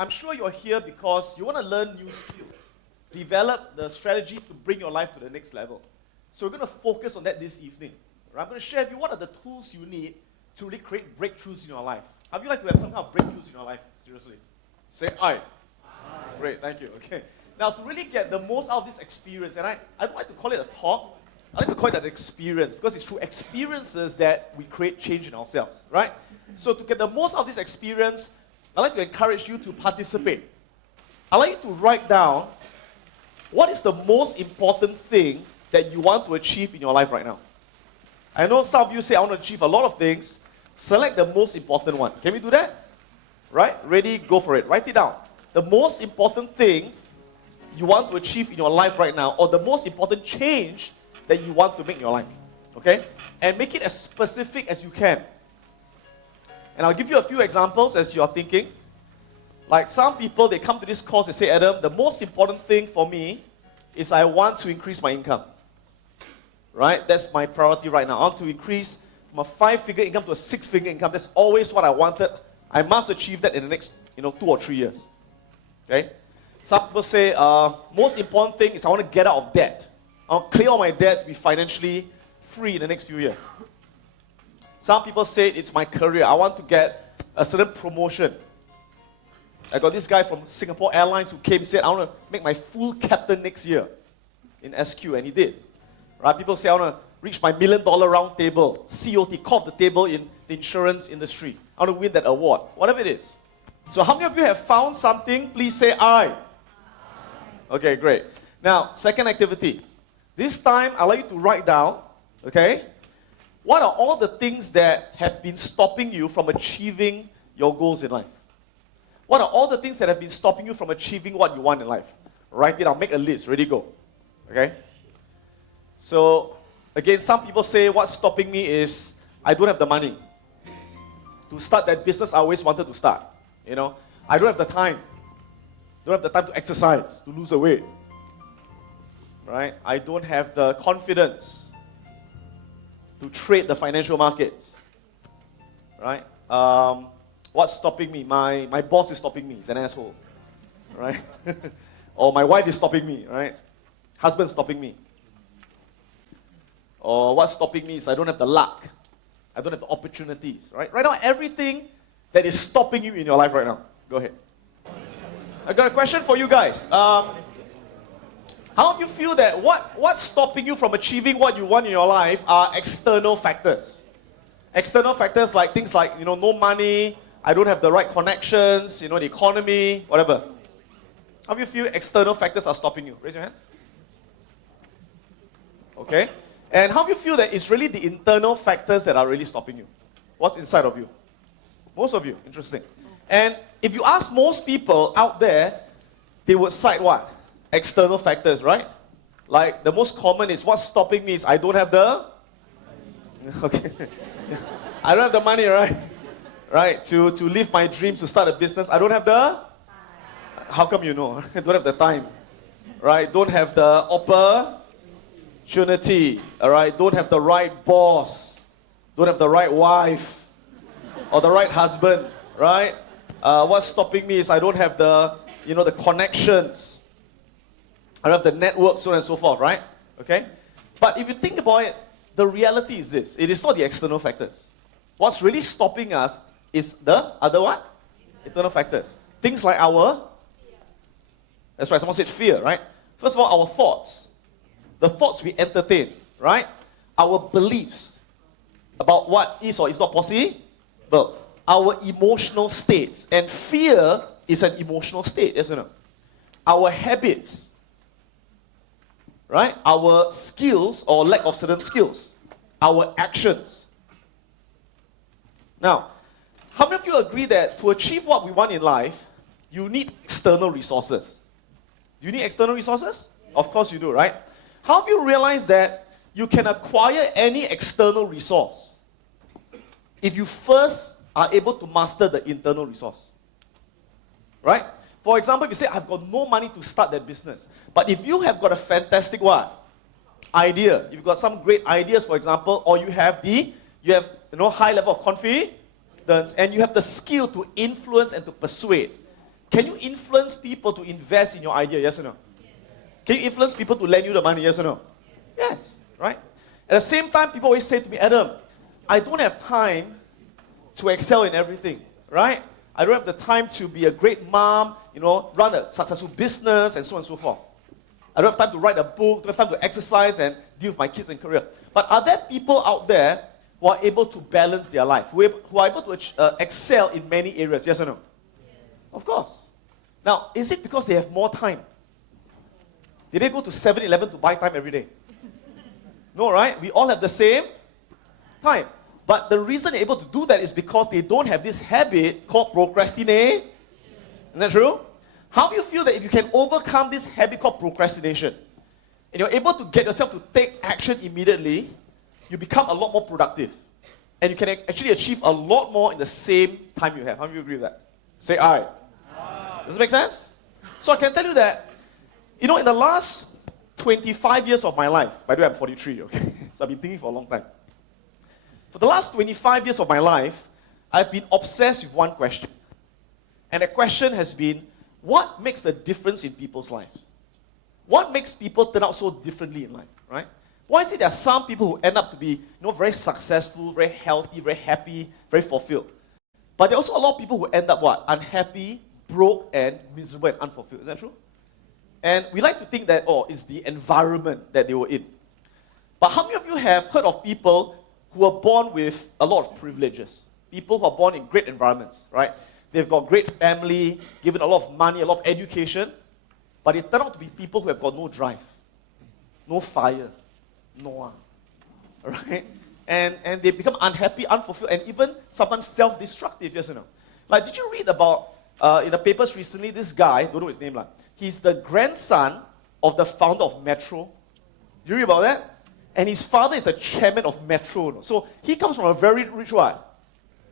I'm sure you're here because you want to learn new skills, develop the strategies to bring your life to the next level. So we're going to focus on that this evening. Right? I'm going to share with you what are the tools you need to really create breakthroughs in your life. How would you like to have some kind of breakthroughs in your life? Seriously. Say aye. Aye. Great, thank you. Okay. Now, to really get the most out of this experience, and I don't like to call it a talk, I like to call it an experience, because it's through experiences that we create change in ourselves, right? So to get the most out of this experience, I'd like to encourage you to participate. I'd like you to write down what is the most important thing that you want to achieve in your life right now. I know some of you say, I want to achieve a lot of things. Select the most important one. Can we do that? Right? Ready? Go for it. Write it down. The most important thing you want to achieve in your life right now, or the most important change that you want to make in your life. Okay? And make it as specific as you can. And I'll give you a few examples as you are thinking. Like some people, they come to this course, they say, Adam, the most important thing for me is I want to increase my income. Right? That's my priority right now. I want to increase from a 5-figure income to a 6-figure income. That's always what I wanted. I must achieve that in the next 2 or 3 years. Okay? Some people say, most important thing is I want to get out of debt. I'll clear all my debt to be financially free in the next few years. Some people say it's my career. I want to get a certain promotion. I got this guy from Singapore Airlines who came and said, I want to make my full captain next year in SQ, and he did. Right? People say, I want to reach my $1 million round table, COT, call the table in the insurance industry. I want to win that award, whatever it is. So how many of you have found something? Please say aye. Okay, great. Now, second activity. This time, I'd like you to write down, okay, what are all the things that have been stopping you from achieving your goals in life? What are all the things that have been stopping you from achieving what you want in life? Write it down, make a list, ready, go. Okay? So, again, some people say what's stopping me is I don't have the money to start that business I always wanted to start. I don't have the time. Don't have the time to exercise, to lose the weight. Right? I don't have the confidence to trade the financial markets. Right? What's stopping me? My boss is stopping me. He's an asshole. Right? Or my wife is stopping me. Right? Husband's stopping me. Or what's stopping me is I don't have the luck. I don't have the opportunities. Right? Right now, everything that is stopping you in your life right now. Go ahead. I got a question for you guys. How do you feel that what's stopping you from achieving what you want in your life are external factors? External factors like things like, no money, I don't have the right connections, the economy, whatever. How do you feel external factors are stopping you? Raise your hands. Okay. And how do you feel that it's really the internal factors that are really stopping you? What's inside of you? Most of you. Interesting. And if you ask most people out there, they would cite what? External factors, right? Like the most common is what's stopping me is I don't have the... Okay. I don't have the money, right? Right, to live my dreams, to start a business. I don't have the... How come you know? I don't have the time. Right? Don't have the opportunity. Alright? Don't have the right boss. Don't have the right wife. Or the right husband. Right? What's stopping me is I don't have the, the connections. I don't have the network, so on and so forth, right? Okay? But if you think about it, the reality is this. It is not the external factors. What's really stopping us is the other what? Internal factors. Things like our... That's right, someone said fear, right? First of all, our thoughts. The thoughts we entertain, right? Our beliefs about what is or is not possible. Our emotional states. And fear is an emotional state, isn't it? Our habits. Right? Our skills or lack of certain skills. Our actions. Now, how many of you agree that to achieve what we want in life, you need external resources? Do you need external resources? Of course you do, right? How have you realized that you can acquire any external resource if you first are able to master the internal resource? Right? For example, if you say, I've got no money to start that business. But if you have got a fantastic what? Idea. You've got some great ideas, for example, or you have high level of confidence, and you have the skill to influence and to persuade. Can you influence people to invest in your idea, yes or no? Can you influence people to lend you the money, yes or no? Yes, right? At the same time, people always say to me, Adam, I don't have time to excel in everything, right? I don't have the time to be a great mom, run a successful business, and so on and so forth. I don't have time to write a book, don't have time to exercise and deal with my kids and career. But are there people out there who are able to balance their life, who are able to excel in many areas, yes or no? Yes. Of course. Now, is it because they have more time? Did they go to 7-Eleven to buy time every day? No, right? We all have the same time. But the reason they're able to do that is because they don't have this habit called procrastination. Isn't that true? How do you feel that if you can overcome this habit called procrastination, and you're able to get yourself to take action immediately, you become a lot more productive. And you can actually achieve a lot more in the same time you have. How do you agree with that? Say aye. Aye. Does it make sense? So I can tell you that, in the last 25 years of my life, by the way, I'm 43, okay? So I've been thinking for a long time. For the last 25 years of my life, I've been obsessed with one question. And the question has been, what makes the difference in people's lives? What makes people turn out so differently in life, right? Why is it there are some people who end up to be, very successful, very healthy, very happy, very fulfilled? But there are also a lot of people who end up what? Unhappy, broke, and miserable and unfulfilled. Is that true? And we like to think that, it's the environment that they were in. But how many of you have heard of people who are born with a lot of privileges? People who are born in great environments, right? They've got great family, given a lot of money, a lot of education, but they turn out to be people who have got no drive, no fire, no one, right? And they become unhappy, unfulfilled, and even sometimes self-destructive, yes or no? Like, did you read about, in the papers recently, this guy, don't know his name, he's the grandson of the founder of Metro. Did you read about that? And his father is the chairman of Metro. So he comes from a very rich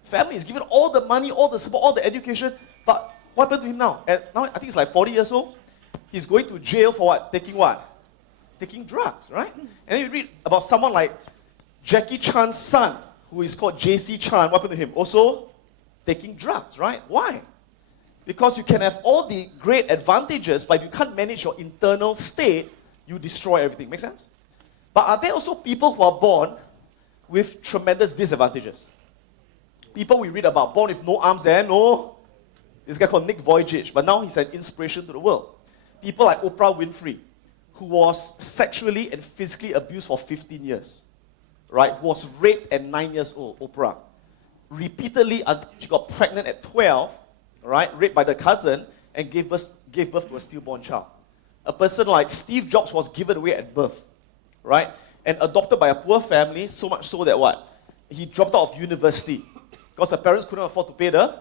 family. He's given all the money, all the support, all the education. But what happened to him now? And now I think he's like 40 years old. He's going to jail for what? Taking what? Taking drugs, right? And then you read about someone like Jackie Chan's son, who is called JC Chan. What happened to him? Also taking drugs, right? Why? Because you can have all the great advantages, but if you can't manage your internal state, you destroy everything. Make sense? But are there also people who are born with tremendous disadvantages? People we read about, born with no arms and this guy called Nick Vujicic, but now he's an inspiration to the world. People like Oprah Winfrey, who was sexually and physically abused for 15 years, right? Who was raped at 9 years old, Oprah. Repeatedly, she got pregnant at 12, right? Raped by the cousin, and gave birth to a stillborn child. A person like Steve Jobs was given away at birth, right? And adopted by a poor family, so much so that what? He dropped out of university because the parents couldn't afford to pay the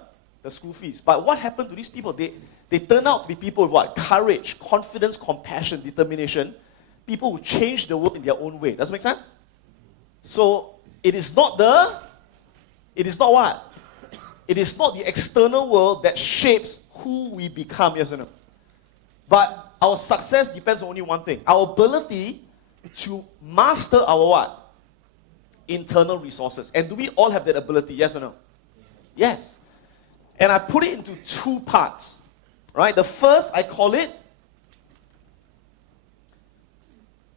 school fees. But what happened to these people? They turn out to be people with what? Courage, confidence, compassion, determination. People who change the world in their own way. Does it make sense? So it is not what? It is not the external world that shapes who we become, yes or no? But our success depends on only one thing. Our ability to master our what? Internal resources. And do we all have that ability, yes or no? Yes. And I put it into two parts, right? The first, I call it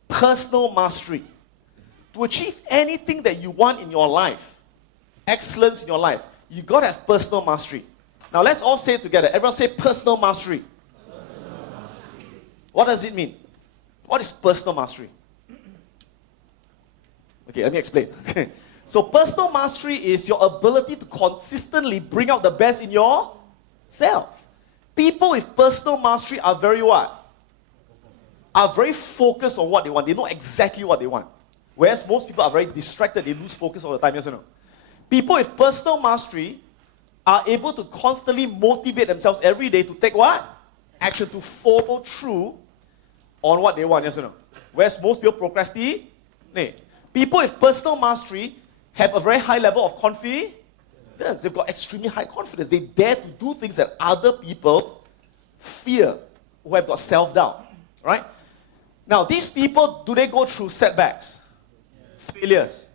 personal mastery. To achieve anything that you want in your life, excellence in your life, you got to have personal mastery. Now let's all say it together. Everyone say personal mastery. Personal mastery. What does it mean? What is personal mastery? Okay, let me explain. So personal mastery is your ability to consistently bring out the best in yourself. People with personal mastery are very what? Are very focused on what they want. They know exactly what they want. Whereas most people are very distracted. They lose focus all the time, yes or no? People with personal mastery are able to constantly motivate themselves every day to take what? Action, to follow through on what they want, yes or no? Whereas most people procrastinate. People with personal mastery have a very high level of confidence. They've got extremely high confidence. They dare to do things that other people fear, who have got self-doubt, right? Now, these people, do they go through setbacks? Yes. Failures?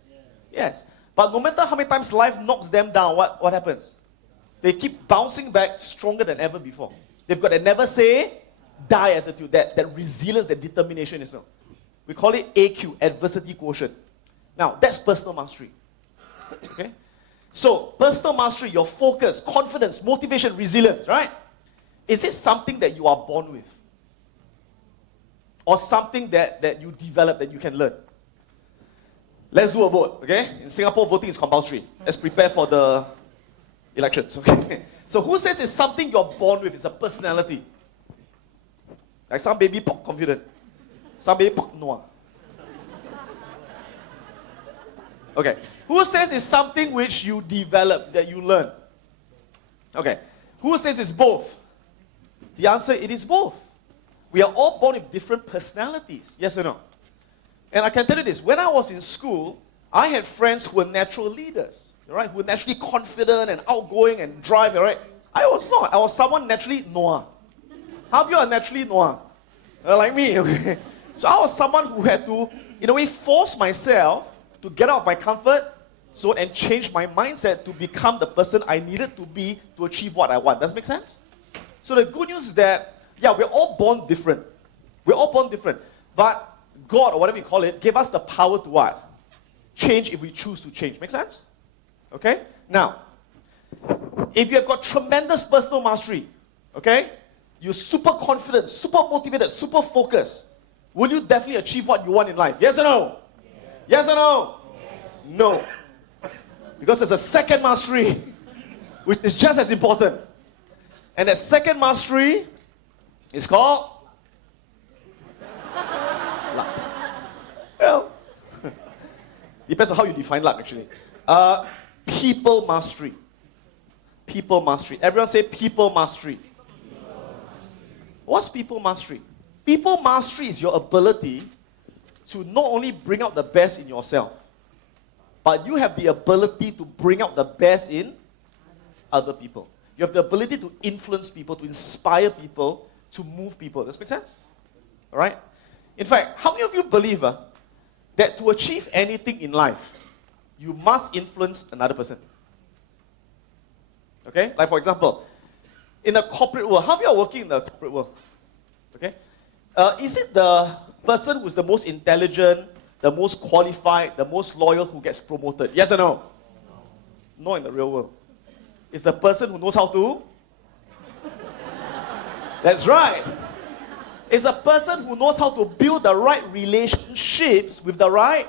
Yes. But no matter how many times life knocks them down, what happens? They keep bouncing back stronger than ever before. They've got a never say, die attitude, that resilience, that determination. We call it AQ, adversity quotient. Now, that's personal mastery. Okay? So, personal mastery, your focus, confidence, motivation, resilience, right? Is it something that you are born with? Or something that you develop, that you can learn? Let's do a vote, okay? In Singapore, voting is compulsory. Let's prepare for the elections, okay? So who says it's something you're born with? It's a personality. Like some baby pop confident. Some baby pop noir. Okay. Who says it's something which you develop, that you learn? Okay. Who says it's both? The answer, it is both. We are all born with different personalities. Yes or no? And I can tell you this, when I was in school, I had friends who were natural leaders, right? Who were naturally confident and outgoing and drive, right? I was not. I was someone naturally noir. How of you are naturally noir? Like me, okay? So I was someone who had to, in a way, force myself to get out of my comfort zone and change my mindset to become the person I needed to be to achieve what I want. Does it make sense? So the good news is that, yeah, we're all born different. We're all born different. But God, or whatever you call it, gave us the power to what? Change if we choose to change. Make sense? Okay? Now, if you have got tremendous personal mastery, okay? You're super confident, super motivated, super focused. Will you definitely achieve what you want in life? Yes or no? Yes or no? Yes. No. Because there's a second mastery, which is just as important. And that second mastery is called luck. Well, depends on how you define luck, actually. People mastery. People mastery. Everyone say people mastery. What's people mastery? People mastery is your ability to not only bring out the best in yourself, but you have the ability to bring out the best in other people. You have the ability to influence people, to inspire people, to move people. Does that make sense? All right? In fact, how many of you believe that to achieve anything in life, you must influence another person? Okay? Like for example, in the corporate world, how many are working in the corporate world? Okay? Is it the person who's the most intelligent, the most qualified, the most loyal who gets promoted? Yes or no? No, in the real world. It's the person who knows how to. That's right. It's a person who knows how to build the right relationships with the right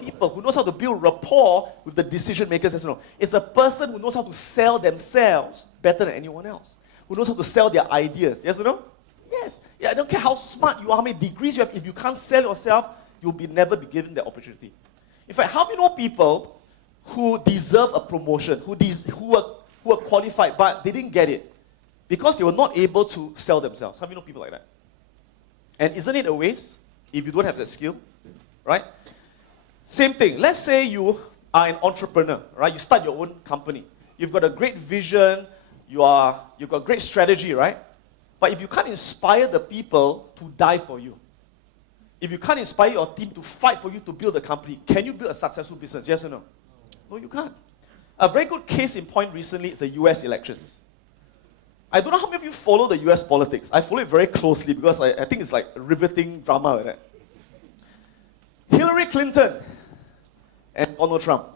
people, who knows how to build rapport with the decision makers. Yes or no? It's a person who knows how to sell themselves better than anyone else, who knows how to sell their ideas. Yes or no? Yes. Yeah, I don't care how smart you are, how many degrees you have. If you can't sell yourself, you'll never be given that opportunity. In fact, how many know people who deserve a promotion, who are qualified, but they didn't get it because they were not able to sell themselves? How many know people like that? And isn't it a waste if you don't have that skill? Right? Same thing. Let's say you are an entrepreneur, right? You start your own company. You've got a great vision. You've got great strategy, right? But if you can't inspire the people to die for you, if you can't inspire your team to fight for you to build a company, can you build a successful business? Yes or no? No, you can't. A very good case in point recently is the US elections. I don't know how many of you follow the US politics. I follow it very closely because I think it's like a riveting drama like that. Hillary Clinton and Donald Trump.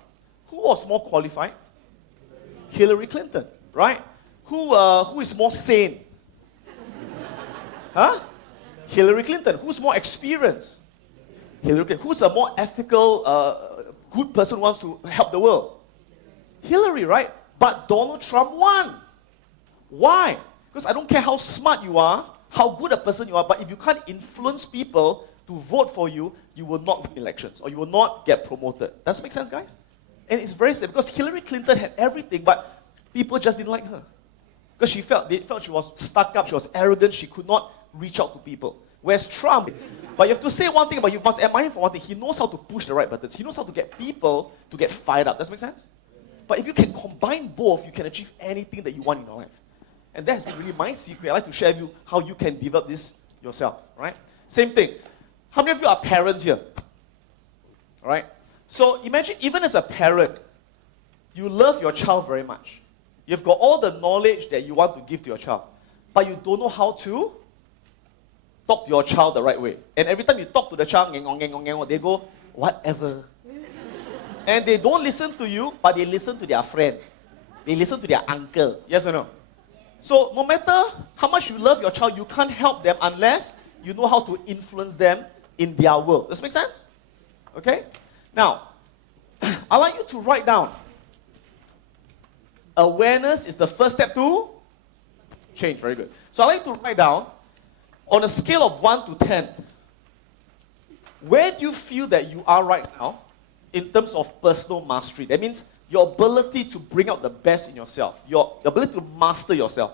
Who was more qualified? Hillary Clinton, right? Who is more sane? Huh? Hillary Clinton. Who's more experienced? Hillary Clinton. Who's a more ethical, good person who wants to help the world? Hillary, right? But Donald Trump won. Why? Because I don't care how smart you are, how good a person you are, but if you can't influence people to vote for you, you will not win elections or you will not get promoted. Does that make sense, guys? And it's very sad because Hillary Clinton had everything, but people just didn't like her. Because they felt she was stuck up, she was arrogant, she could not reach out to people. Whereas Trump, but you have to say one thing, but you must admire him for one thing. He knows how to push the right buttons. He knows how to get people to get fired up. Does that make sense? But if you can combine both, you can achieve anything that you want in your life. And that has been really my secret. I like to share with you how you can develop this yourself, right? Same thing. How many of you are parents here? All right? So imagine, even as a parent, you love your child very much. You've got all the knowledge that you want to give to your child. but you don't know how to talk to your child the right way. And every time you talk to the child, they go, whatever. And they don't listen to you, but they listen to their friend. They listen to their uncle. Yes or no? So no matter how much you love your child, you can't help them unless you know how to influence them in their world. Does this make sense? Okay? Now, I'd like you to write down. Awareness is the first step to change. Very good. So I'd like you to write down, on a scale of 1 to 10, where do you feel that you are right now in terms of personal mastery? That means your ability to bring out the best in yourself, your ability to master yourself.